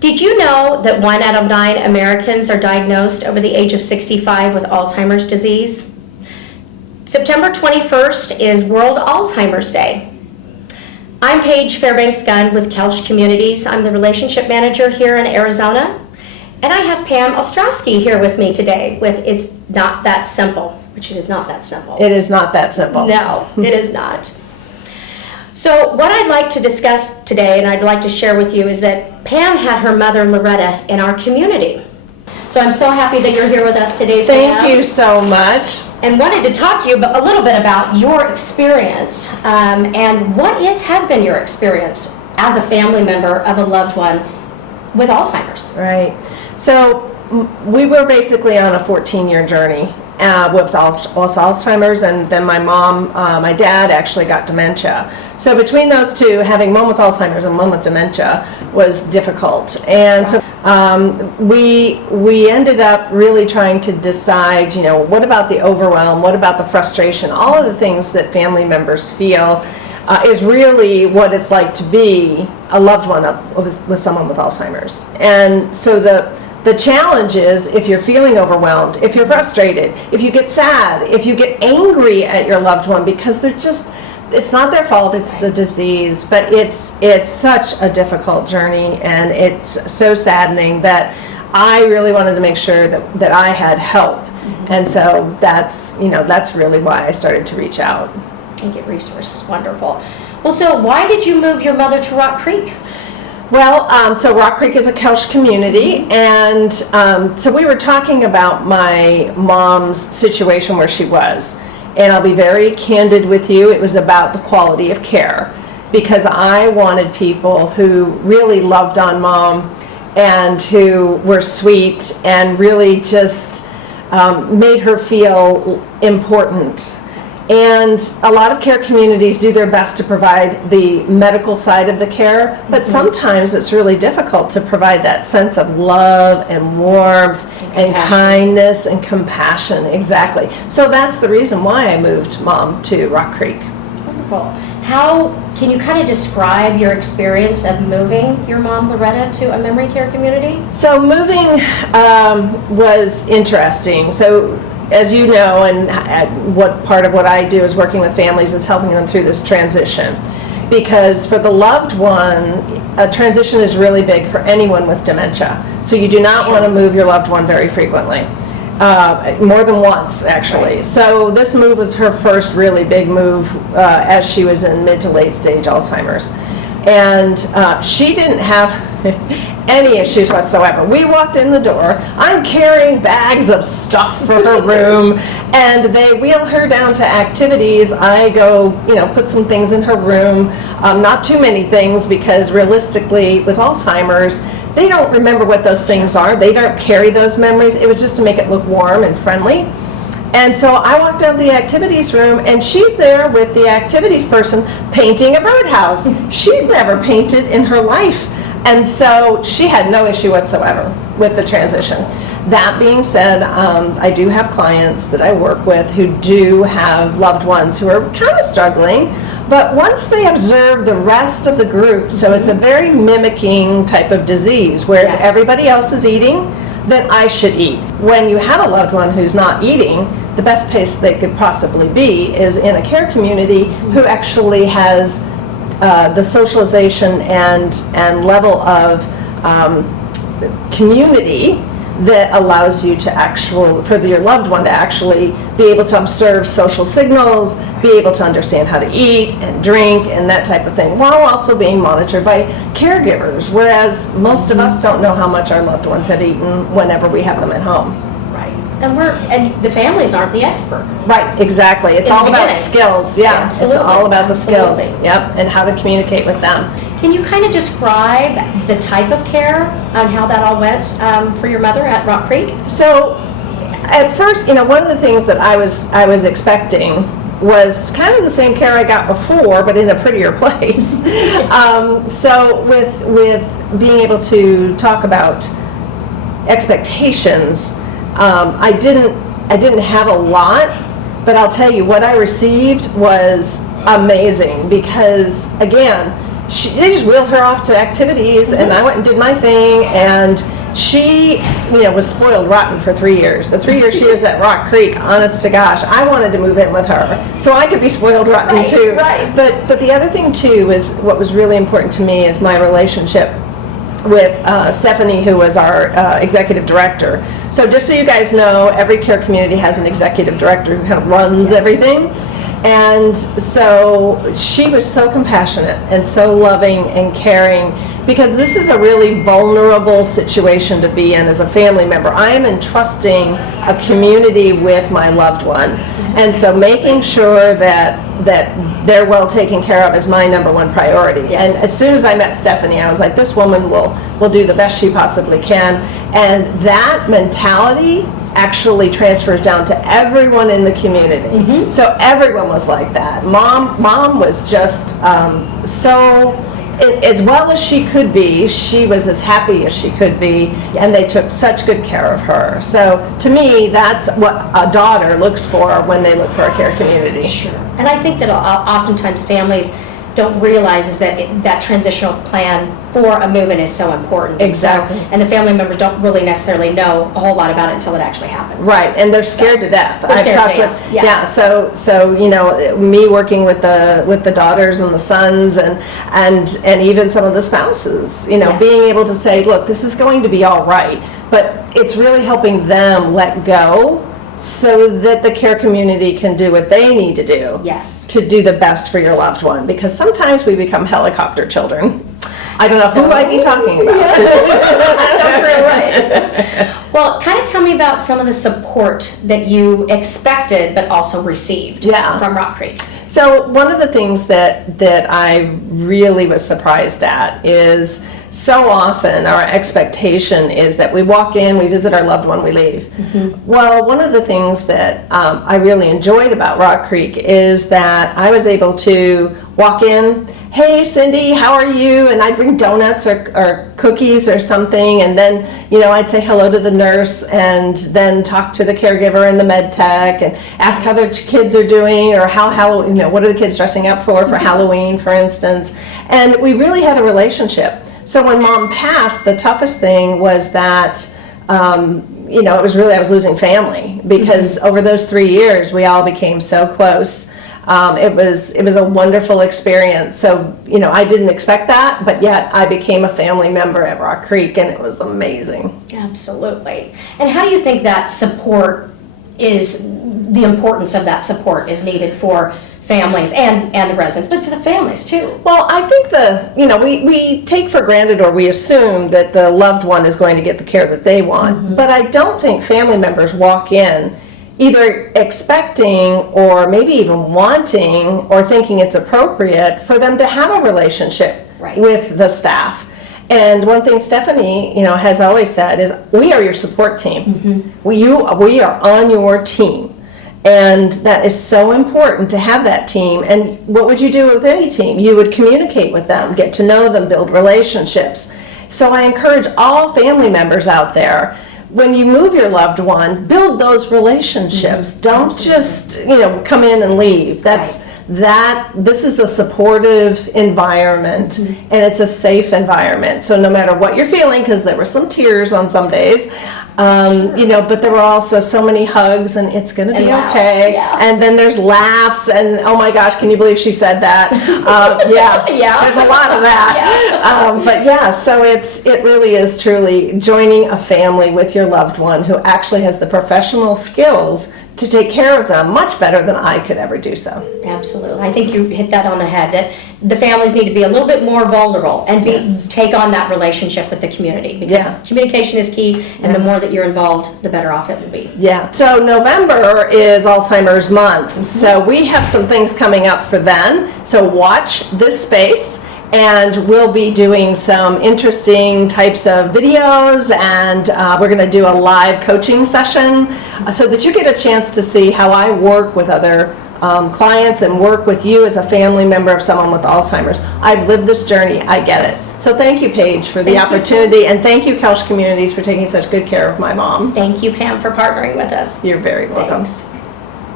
Did you know that 1 out of 9 Americans are diagnosed over the age of 65 with Alzheimer's disease? September 21st is World Alzheimer's Day. I'm Paige Fairbanks-Gunn with Koelsch Communities. I'm the relationship manager here in Arizona. And I have Pam Ostrowski here with me today with It's Not That Simple, which it is not that simple. It is not that simple. No, it is not. So what I'd like to discuss today, and I'd like to share with you, is that Pam had her mother, Loretta, in our community. So I'm so happy that you're here with us today, Pam. Thank you so much. And wanted to talk to you a little bit about your experience and what has been your experience as a family member of a loved one with Alzheimer's. Right. So we were basically on a 14-year journey with Alzheimer's, and then my dad actually got dementia. So between those two, having one with Alzheimer's and one with dementia was difficult. And so we ended up really trying to decide, what about the overwhelm, what about the frustration, all of the things that family members feel is really what it's like to be a loved one with someone with Alzheimer's. And so the challenge is, if you're feeling overwhelmed, if you're frustrated, if you get sad, if you get angry at your loved one because it's not their fault, it's the disease, but it's such a difficult journey, and it's so saddening that I really wanted to make sure that I had help. Mm-hmm. And so that's really why I started to reach out. And get resources. Wonderful. Well, so why did you move your mother to Rock Creek? Well, so Rock Creek is a Koelsch community, and so we were talking about my mom's situation where she was. And I'll be very candid with you, it was about the quality of care, because I wanted people who really loved on Mom and who were sweet and really just made her feel important. And a lot of care communities do their best to provide the medical side of the care, but sometimes it's really difficult to provide that sense of love and warmth and kindness and compassion. Exactly. So that's the reason why I moved Mom to Rock Creek. Wonderful. How can you kind of describe your experience of moving your mom, Loretta, to a memory care community? So moving was interesting. So as you know, and what part of what I do is working with families is helping them through this transition. Because for the loved one, a transition is really big for anyone with dementia. So you do not want to move your loved one very frequently. More than once, actually. Right. So this move was her first really big move as she was in mid to late stage Alzheimer's. And she didn't have any issues whatsoever. We walked in the door, I'm carrying bags of stuff for her room, and they wheel her down to activities. I go, put some things in her room, not too many things, because realistically with Alzheimer's, they don't remember what those things are. They don't carry those memories. It was just to make it look warm and friendly. And so I walked out of the activities room, and she's there with the activities person painting a birdhouse. She's never painted in her life. And so she had no issue whatsoever with the transition. That being said, I do have clients that I work with who do have loved ones who are kind of struggling, but once they observe the rest of the group, so it's a very mimicking type of disease where if everybody else is eating, then I should eat. When you have a loved one who's not eating, the best place they could possibly be is in a care community who actually has the socialization and level of community that allows you to for your loved one to actually be able to observe social signals, be able to understand how to eat and drink and that type of thing, while also being monitored by caregivers, whereas most of us don't know how much our loved ones have eaten whenever we have them at home. Right. And the families aren't the expert. Right, exactly. It's all about skills. Yeah, absolutely. It's all about the skills. Absolutely. Yep, and how to communicate with them. Can you kind of describe the type of care and how that all went for your mother at Rock Creek? So, at first, one of the things that I was expecting was kind of the same care I got before, but in a prettier place. So, with being able to talk about expectations, I didn't have a lot, but I'll tell you what I received was amazing, because again, they just wheeled her off to activities, and I went and did my thing, and she, was spoiled rotten for 3 years. The 3 years she was at Rock Creek, honest to gosh, I wanted to move in with her so I could be spoiled rotten too. Right. But the other thing too is what was really important to me is my relationship with Stephanie, who was our executive director. So just so you guys know, every care community has an executive director who kind of runs everything. And so she was so compassionate and so loving and caring, because this is a really vulnerable situation to be in as a family member. I am entrusting a community with my loved one. And so making sure that they're well taken care of is my number one priority. Yes. And as soon as I met Stephanie, I was like, this woman will do the best she possibly can. And that mentality actually transfers down to everyone in the community. So everyone was like that. Mom was just so, as well as she could be, she was as happy as she could be, and they took such good care of her. So to me, that's what a daughter looks for when they look for a care community. Sure. And I think that oftentimes families don't realize is that that transitional plan for a move-in is so important. Exactly. And the family members don't really necessarily know a whole lot about it until it actually happens. Right, and they're scared to death. They're scared to death, yes. Yeah, so me working with the daughters and the sons and even some of the spouses, Yes. being able to say, look, this is going to be all right, but it's really helping them let go so that the care community can do what they need to do. Yes. To do the best for your loved one, because sometimes we become helicopter children. I don't know who I'd be talking about. So true, right. Well, kind of tell me about some of the support that you expected but also received from Rock Creek. So one of the things that I really was surprised at is so often our expectation is that we walk in, we visit our loved one, we leave. Well, one of the things that I really enjoyed about Rock Creek is that I was able to walk in, hey Cindy, how are you? And I'd bring donuts or cookies or something, and then I'd say hello to the nurse and then talk to the caregiver and the med tech and ask how their kids are doing, or what are the kids dressing up for Halloween, for instance. And we really had a relationship. So when Mom passed, the toughest thing was that it was really, I was losing family, because over those 3 years we all became so close. It was a wonderful experience. So, I didn't expect that, but yet I became a family member at Rock Creek, and it was amazing. Absolutely. And how do you think that support the importance of that support is needed for families and the residents, but for the families too? Well, I think we take for granted, or we assume that the loved one is going to get the care that they want, but I don't think family members walk in either expecting or maybe even wanting or thinking it's appropriate for them to have a relationship with the staff. And one thing Stephanie, has always said is, we are your support team. We are on your team. And that is so important to have that team. And what would you do with any team? You would communicate with them, get to know them, build relationships. So I encourage all family members out there, when you move your loved one, build those relationships. Don't just, come in and leave. This is a supportive environment, and it's a safe environment. So no matter what you're feeling, because there were some tears on some days, but there were also so many hugs, and it's going to be okay. And then there's laughs, and oh my gosh, can you believe she said that? There's a lot of that. So it really is truly joining a family with your loved one who actually has the professional skills to take care of them much better than I could ever do so. Absolutely. I think you hit that on the head, that the families need to be a little bit more vulnerable and take on that relationship with the community, because communication is key, and the more that you're involved, the better off it will be. Yeah. So November is Alzheimer's month. So we have some things coming up for then. So watch this space, and we'll be doing some interesting types of videos, and we're going to do a live coaching session so that you get a chance to see how I work with other clients and work with you as a family member of someone with Alzheimer's. I've lived this journey. I get it. So thank you, Paige, for the opportunity, and thank you, Koelsch Communities, for taking such good care of my mom. Thank you, Pam, for partnering with us. You're very welcome. Thanks.